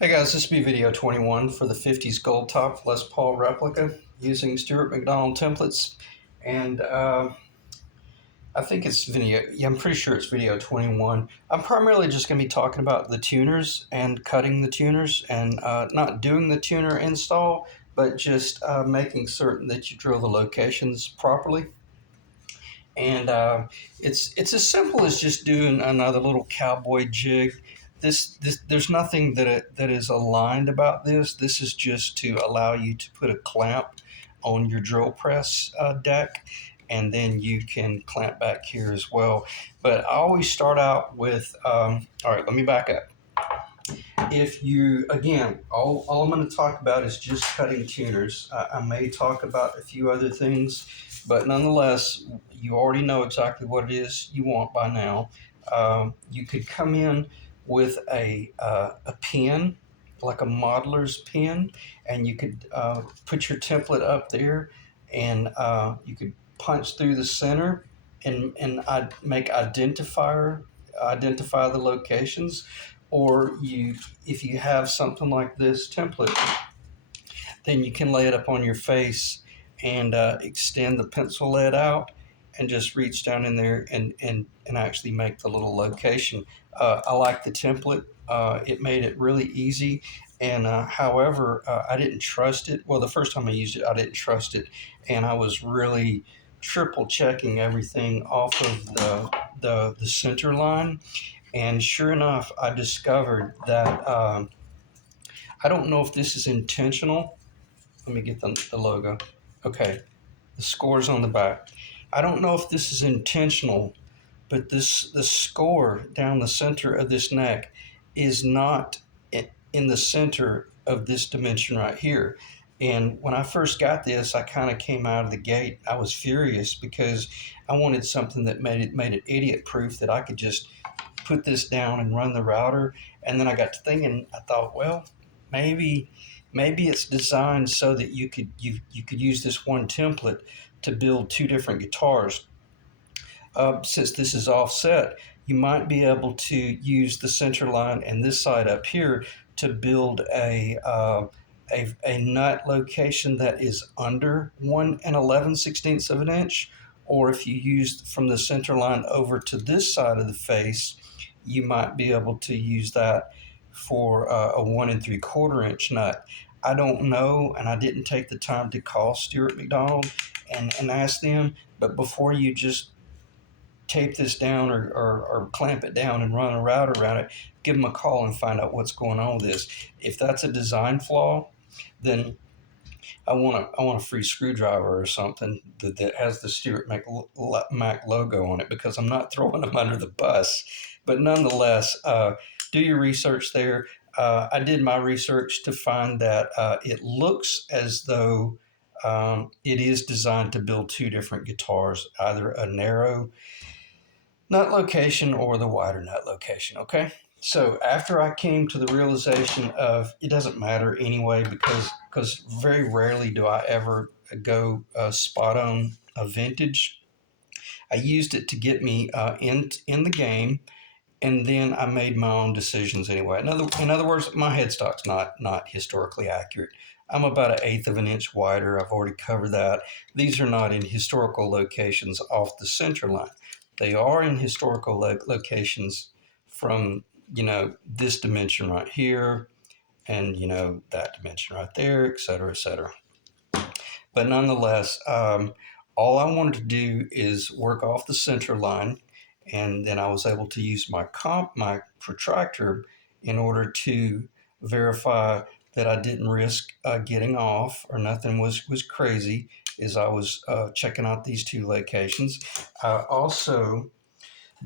Hey guys, this will be video 21 for the 50's Goldtop Les Paul replica using Stuart McDonald templates. And I think it's video, yeah, I'm pretty sure it's video 21. I'm primarily just going to be talking about the tuners and cutting the tuners and not doing the tuner install, but just making certain that you drill the locations properly. And it's as simple as just doing another little cowboy jig. There's nothing that is aligned about this. This is just to allow you to put a clamp on your drill press deck, and then you can clamp back here as well. But I always start out with, all right, let me back up. If you, again, all I'm going to talk about is just cutting tuners. I may talk about a few other things, but nonetheless, you already know exactly what it is you want by now. You could come in with a pen, like a modeler's pen, and you could put your template up there, and you could punch through the center and I'd make identify the locations. Or if you have something like this template, then you can lay it up on your face and extend the pencil lead out and just reach down in there and actually make the little location. I like the template. It made it really easy. And however, I didn't trust it. Well, the first time I used it, I didn't trust it. And I was really triple checking everything off of the center line. And sure enough, I discovered that I don't know if this is intentional. Let me get the logo. Okay, the score's on the back. I don't know if this is intentional, but the score down the center of this neck is not in the center of this dimension right here. And when I first got this, I kind of came out of the gate. I was furious because I wanted something that made it idiot proof, that I could just put this down and run the router. And then I got to thinking, I thought, well, maybe it's designed so that you could use this one template to build two different guitars. Since this is offset, you might be able to use the center line and this side up here to build a nut location that is under 1 11/16 of an inch. Or if you used from the center line over to this side of the face, you might be able to use that for a 1 3/4 inch nut. I don't know, and I didn't take the time to call Stuart McDonald and ask them, but before you just tape this down or clamp it down and run a router around it, give them a call and find out what's going on with this. If that's a design flaw, then I want a free screwdriver or something that has the Stuart Mac logo on it, because I'm not throwing them under the bus. But nonetheless, do your research there. I did my research to find that it looks as though it is designed to build two different guitars, either a narrow nut location or the wider nut location, okay? So after I came to the realization of it doesn't matter anyway, because very rarely do I ever go spot on a vintage. I used it to get me in the game, and then I made my own decisions anyway. In other words, my headstock's not historically accurate. I'm about an eighth of an inch wider. I've already covered that. These are not in historical locations off the center line. They are in historical locations from, this dimension right here, and, that dimension right there, et cetera, et cetera. But nonetheless, all I wanted to do is work off the center line, and then I was able to use my protractor in order to verify that I didn't risk getting off, or nothing was crazy as I was checking out these two locations. Also,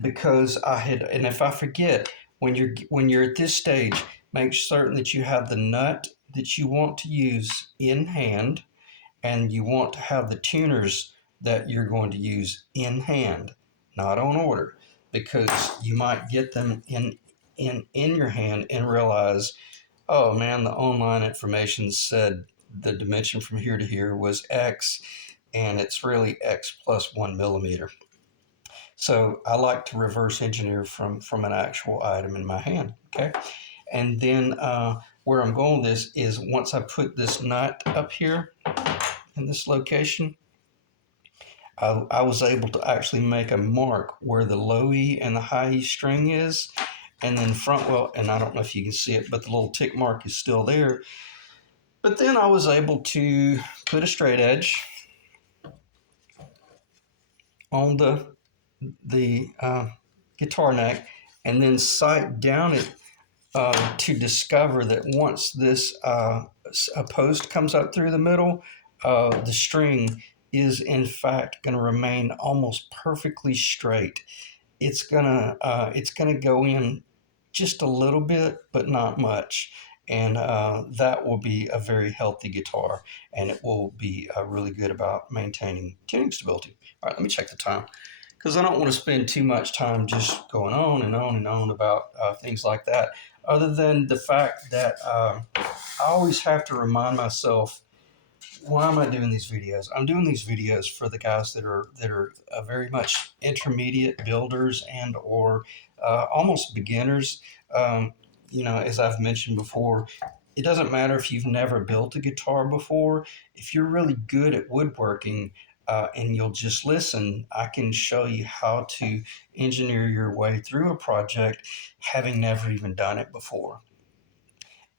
because I had, and if I forget, when you're at this stage, make certain that you have the nut that you want to use in hand, and you want to have the tuners that you're going to use in hand, not on order, because you might get them in your hand and realize, oh man, the online information said the dimension from here to here was X, and it's really X plus 1 millimeter. So I like to reverse engineer from an actual item in my hand. Okay. And then where I'm going with this is once I put this nut up here in this location, I was able to actually make a mark where the low E and the high E string is, and then front, well, and I don't know if you can see it, but the little tick mark is still there. But then I was able to put a straight edge on the guitar neck, and then sight down it to discover that once this a post comes up through the middle, the string is in fact going to remain almost perfectly straight. It's gonna go in just a little bit, but not much, and that will be a very healthy guitar, and it will be really good about maintaining tuning stability. All right, let me check the time, because I don't want to spend too much time just going on and on and on about things like that, other than the fact that I always have to remind myself, why am I doing these videos? I'm doing these videos for the guys that are very much intermediate builders and or almost beginners. As I've mentioned before, it doesn't matter if you've never built a guitar before. If you're really good at woodworking and you'll just listen, I can show you how to engineer your way through a project having never even done it before.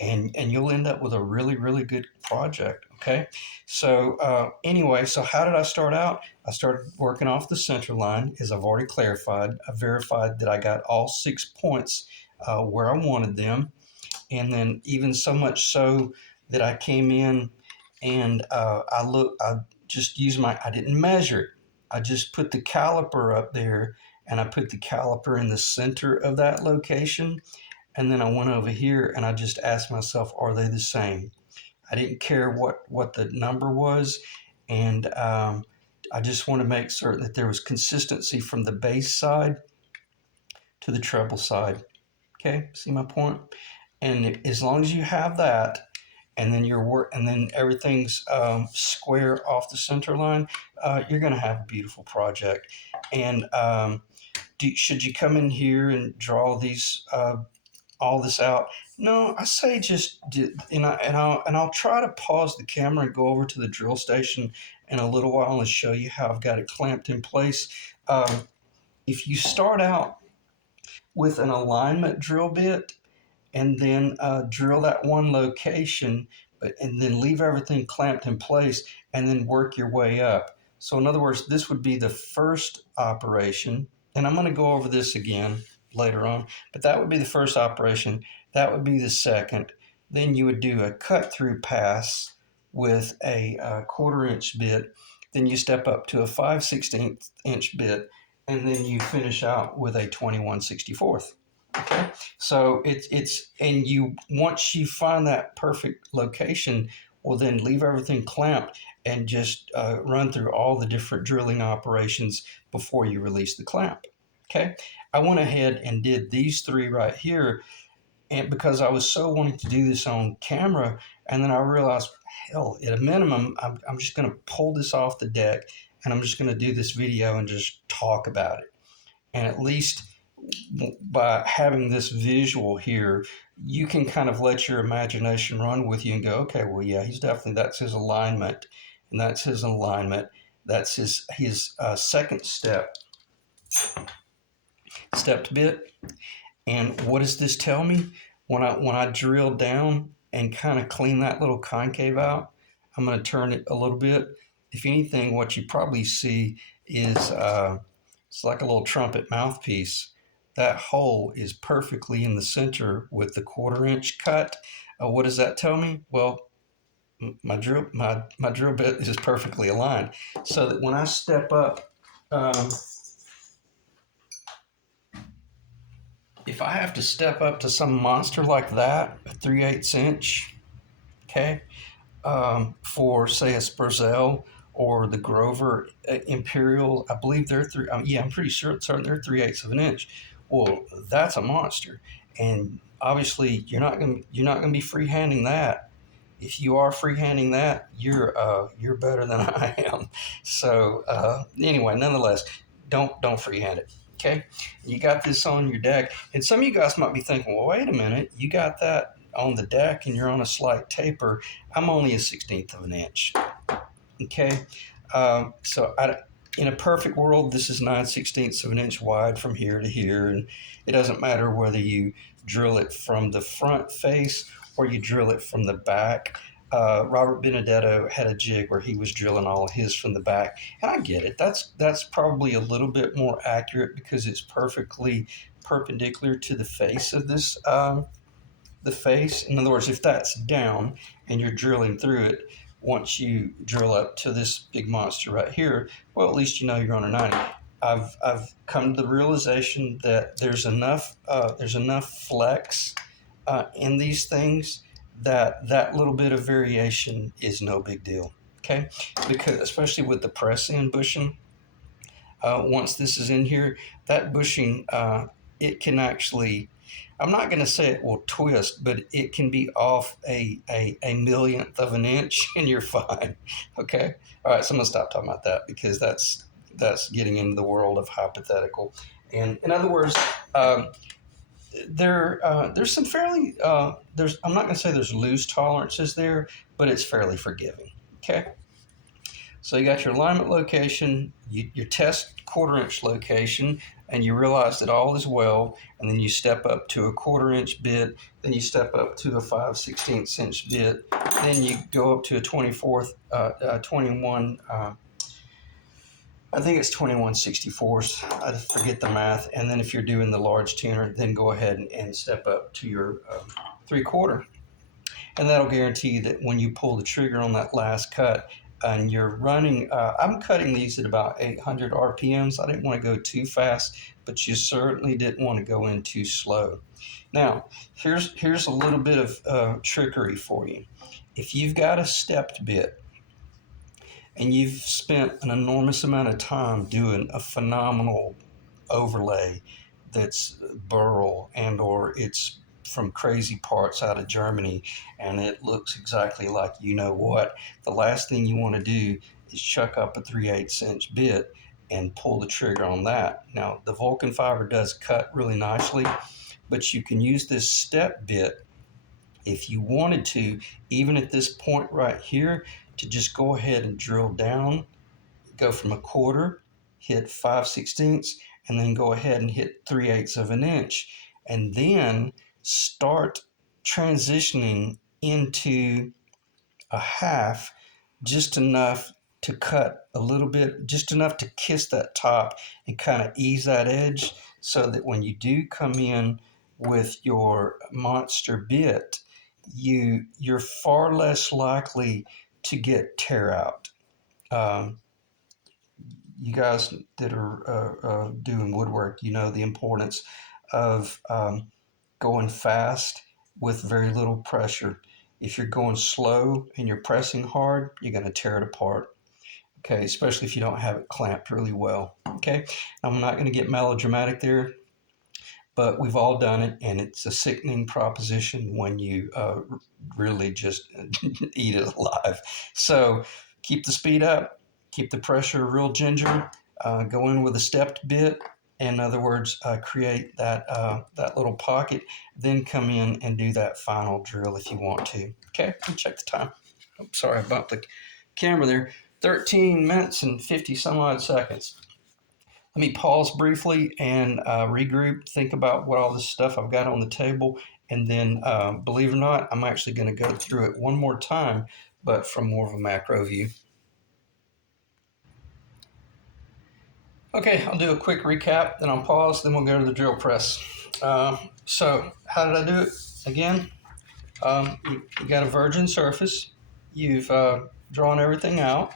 And you'll end up with a really, really good project, okay? So anyway, so how did I start out? I started working off the center line, as I've already clarified. I verified that I got all 6 points where I wanted them. And then even so much so that I came in and I just used I didn't measure it. I just put the caliper up there, and I put the caliper in the center of that location. And then I went over here and I just asked myself, are they the same? I didn't care what the number was. And I just want to make certain that there was consistency from the bass side to the treble side. Okay, see my point? And as long as you have that, and then and then everything's square off the center line, you're going to have a beautiful project. And should you come in here and draw these all this out? No, I say just I'll try to pause the camera and go over to the drill station in a little while and show you how I've got it clamped in place. If you start out with an alignment drill bit and then drill that one location, and then leave everything clamped in place and then work your way up. So in other words, this would be the first operation, and I'm going to go over this again later on, but that would be the first operation. That would be the second. Then you would do a cut through pass with a 1/4 inch bit. Then you step up to a 5/16 inch bit, and then you finish out with a 21/64. Okay, so and you, once you find that perfect location, well, then leave everything clamped and just run through all the different drilling operations before you release the clamp. Okay, I went ahead and did these 3 right here, and because I was so wanting to do this on camera, and then I realized, hell, at a minimum, I'm just going to pull this off the deck, and I'm just going to do this video and just talk about it. And at least by having this visual here, you can kind of let your imagination run with you and go, okay, well, yeah, that's his alignment, and that's his alignment. That's his second stepped bit. And what does this tell me? When I drill down and kind of clean that little concave out, I'm going to turn it a little bit. If anything, what you probably see is it's like a little trumpet mouthpiece. That hole is perfectly in the center with the 1/4 inch cut. What does that tell me? Well, my drill bit is perfectly aligned, so that when I step up, if I have to step up to some monster like that, a 3/8 inch, okay, for say a Spurzell or the Grover Imperial, I believe they're I'm pretty certain they're 3/8 of an inch. Well, that's a monster, and obviously you're not gonna be freehanding that. If you are freehanding that, you're better than I am. So anyway, nonetheless, don't freehand it. Okay, you got this on your deck, and some of you guys might be thinking, well, wait a minute, you got that on the deck and you're on a slight taper, I'm only a 1/16 of an inch. Okay, so in a perfect world, this is 9/16 of an inch wide from here to here, and it doesn't matter whether you drill it from the front face or you drill it from the back. Robert Benedetto had a jig where he was drilling all his from the back, and I get it. That's probably a little bit more accurate because it's perfectly perpendicular to the face of this. The face. In other words, if that's down and you're drilling through it, once you drill up to this big monster right here, well, at least you know you're on a 90. I've come to the realization that there's enough flex in these things that little bit of variation is no big deal. Okay, because especially with the press in bushing, once this is in here, that bushing it can actually, I'm not going to say it will twist, but it can be off a millionth of an inch and you're fine. Okay. All right. So I'm going to stop talking about that because that's getting into the world of hypothetical. And in other words, there's some fairly, I'm not going to say there's loose tolerances there, but it's fairly forgiving. Okay. So you got your alignment location, your test 1/4 inch location, and you realize that all is well, and then you step up to a 1/4 inch bit, then you step up to a 5/16 inch bit, then you go up to a 21, I think it's 21/64. I forget the math, and then if you're doing the large tuner, then go ahead and step up to your 3/4. And that'll guarantee that when you pull the trigger on that last cut and you're running, I'm cutting these at about 800 RPMs. I didn't want to go too fast, but you certainly didn't want to go in too slow. Now, here's a little bit of trickery for you. If you've got a stepped bit and you've spent an enormous amount of time doing a phenomenal overlay that's burl and or it's from crazy parts out of Germany and it looks exactly like you know what, the last thing you want to do is chuck up a 3/8 inch bit and pull the trigger on that. Now the Vulcan fiber does cut really nicely, but you can use this step bit if you wanted to, even at this point right here, to just go ahead and drill down, go from a 1/4, hit 5/16, and then go ahead and hit 3/8 of an inch, and then start transitioning into a half, just enough to cut a little bit, just enough to kiss that top and kind of ease that edge so that when you do come in with your monster bit, you're far less likely to get tear out. You guys that are doing woodwork, you know the importance of going fast with very little pressure. If you're going slow and you're pressing hard, you're going to tear it apart. Okay, especially if you don't have it clamped really well. Okay, I'm not going to get melodramatic there, but we've all done it, and it's a sickening proposition when you really just eat it alive. So keep the speed up, keep the pressure real ginger, go in with a stepped bit. In other words, create that little pocket, then come in and do that final drill if you want to. Okay, let me check the time. Oh, sorry, I bumped the camera there. 13 minutes and 50 some odd seconds. Let me pause briefly and regroup, think about what all this stuff I've got on the table, and then, believe it or not, I'm actually going to go through it one more time, but from more of a macro view. Okay, I'll do a quick recap, then I'll pause, then we'll go to the drill press. So how did I do it? Again, you got a virgin surface. You've drawn everything out.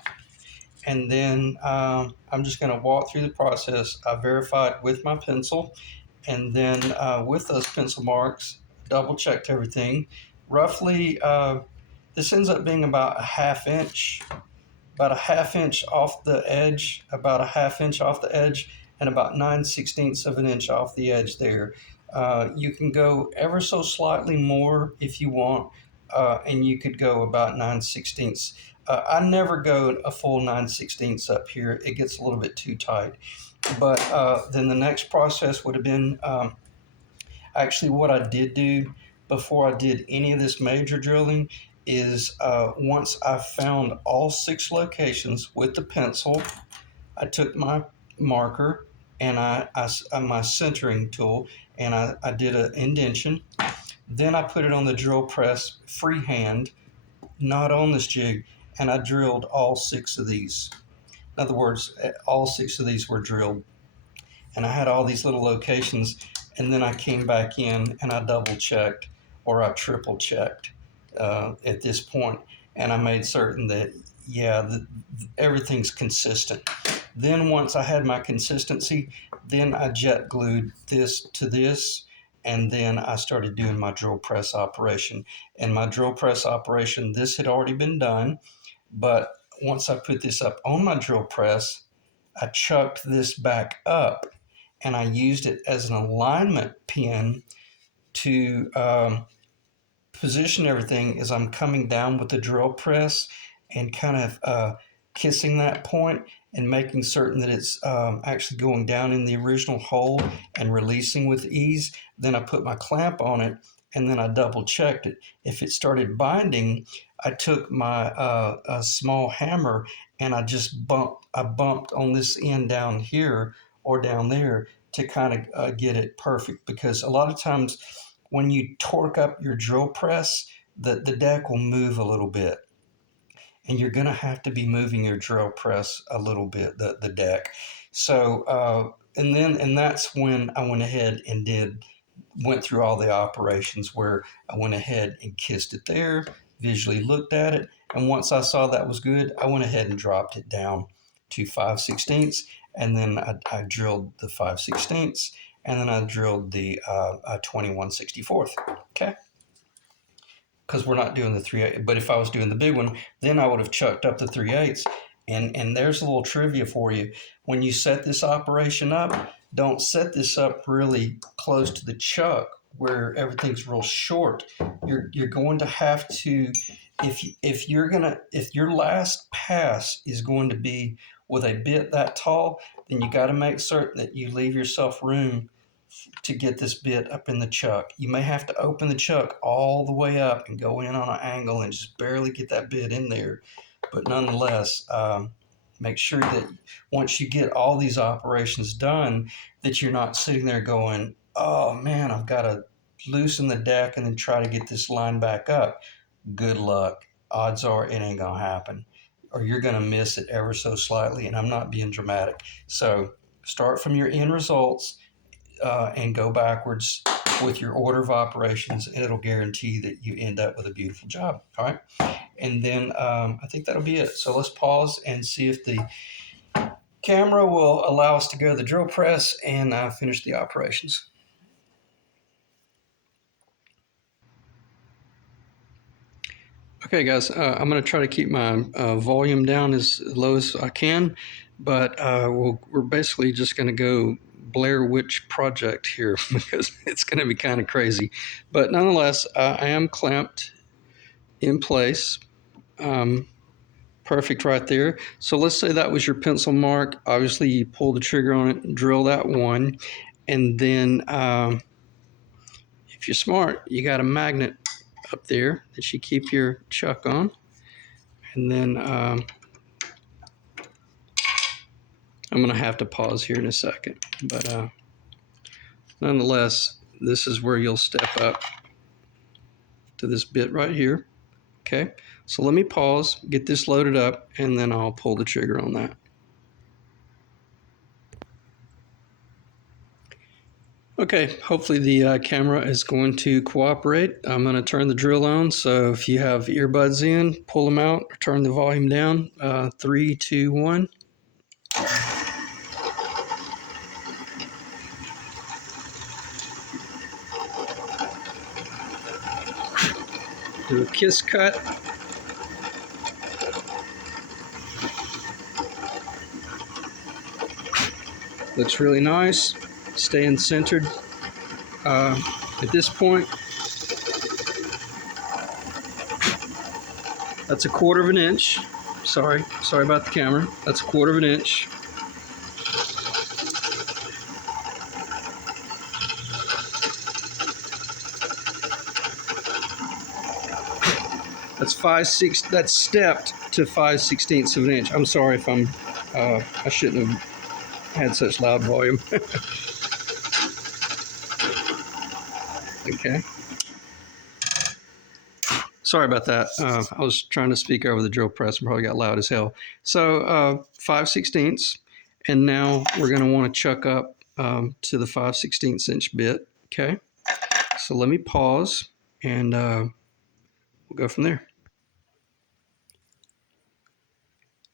And then I'm just going to walk through the process. I verified with my pencil. And then with those pencil marks, double checked everything. Roughly, this ends up being about a half inch off the edge, about a half inch off the edge, and about 9/16 of an inch off the edge there. You can go ever so slightly more if you want, and you could go about 9/16. I never go a full 9/16 up here. It gets a little bit too tight. But then the next process would have been actually what I did do, before I did any of this major drilling is once I found all 6 locations with the pencil, I took my marker and my centering tool, and I did an indentation. Then I put it on the drill press freehand, not on this jig, and I drilled all 6 of these. In other words, all 6 of these were drilled. And I had all these little locations, and then I came back in and I double checked, or I triple checked at this point, and I made certain that, yeah, everything's consistent. Then once I had my consistency, then I jet glued this to this, and then I started doing my drill press operation. And my drill press operation, this had already been done, but once I put this up on my drill press, I chucked this back up, and I used it as an alignment pin to position everything as I'm coming down with the drill press, and kind of kissing that point and making certain that it's actually going down in the original hole and releasing with ease. Then I put my clamp on it, and then I double checked it. If it started binding, I took my small hammer and I bumped on this end down here or down there to kind of get it perfect. Because a lot of times when you torque up your drill press, the deck will move a little bit. And you're going to have to be moving your drill press a little bit, the deck. So, and that's when I went ahead and went through all the operations where I went ahead and kissed it there, visually looked at it, and once I saw that was good, I went ahead and dropped it down to 5/16, and then I drilled the 5/16, and then I drilled the 21/64. Okay. Because we're not doing the 3/8. But if I was doing the big one, then I would have chucked up the 3/8. And there's a little trivia for you. When you set this operation up, don't set this up really close to the chuck where everything's real short. You're going to have to, if your last pass is going to be with a bit that tall, then you got to make certain that you leave yourself room to get this bit up in the chuck. You may have to open the chuck all the way up and go in on an angle and just barely get that bit in there. But nonetheless, make sure that once you get all these operations done, that you're not sitting there going, oh man, I've got to loosen the deck and then try to get this line back up. Good luck. Odds are it ain't going to happen. Or you're going to miss it ever so slightly, and I'm not being dramatic. So start from your end results, and go backwards with your order of operations, and it'll guarantee that you end up with a beautiful job. All right. And then I think that'll be it. So let's pause and see if the camera will allow us to go to the drill press and finish the operations. Okay, guys, I'm going to try to keep my volume down as low as I can, but we're basically just going to go Blair Witch Project here because it's going to be kind of crazy. But nonetheless, I am clamped in place. Perfect right there. So let's say that was your pencil mark. Obviously, you pull the trigger on it and drill that one. And then if you're smart, you got a magnet up there that you keep your chuck on. And then I'm going to have to pause here in a second. But nonetheless, this is where you'll step up to this bit right here. Okay, so let me pause, get this loaded up, and then I'll pull the trigger on that. Okay, hopefully the camera is going to cooperate. I'm going to turn the drill on, so if you have earbuds in, pull them out, or turn the volume down. 3, 2, 1. Do a kiss cut. Looks really nice, staying centered. At this point, that's 1/4 of an inch. Sorry about the camera. That's 1/4 of an inch. That's stepped to 5/16 of an inch. I'm sorry if I shouldn't have had such loud volume. Okay. Sorry about that. I was trying to speak over the drill press and probably got loud as hell. So 5/16, and now we're going to want to chuck up to the 5/16 inch bit. Okay. So let me pause, and we'll go from there.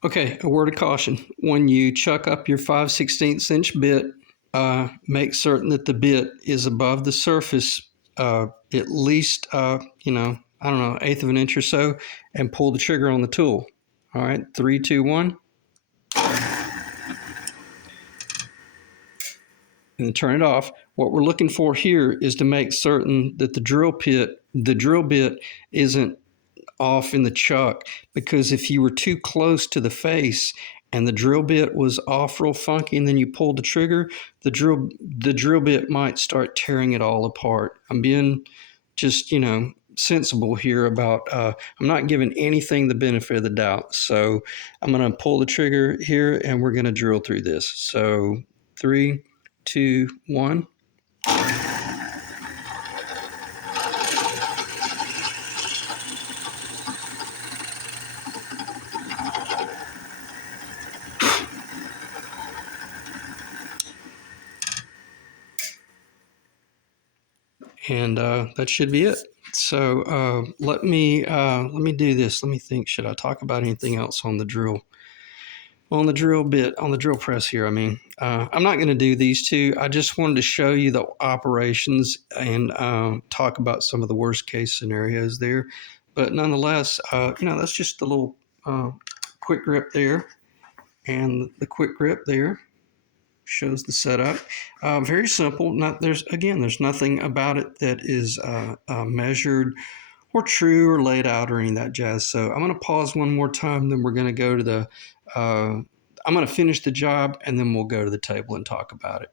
Okay, a word of caution. When you chuck up your 5/16 inch bit, make certain that the bit is above the surface at least, you know, I don't know, 1/8 of an inch or so, and pull the trigger on the tool. All right, 3, 2, 1. And then turn it off. What we're looking for here is to make certain that the drill bit isn't off in the chuck, because if you were too close to the face and the drill bit was off real funky and then you pulled the trigger, the drill bit might start tearing it all apart. I'm being just, you know, sensible here about I'm not giving anything the benefit of the doubt. So I'm going to pull the trigger here and we're going to drill through this. So 3, 2, 1. And that should be it. So let me do this. Let me think. Should I talk about anything else on the drill? On the drill bit, on the drill press here, I mean, I'm not going to do these two. I just wanted to show you the operations and talk about some of the worst case scenarios there. But nonetheless, you know, that's just the little quick grip there, and the quick grip there shows the setup. Very simple. There's nothing about it that is measured or true or laid out or any of that jazz. So I'm going to pause one more time, then we're going to go to the, I'm going to finish the job, and then we'll go to the table and talk about it.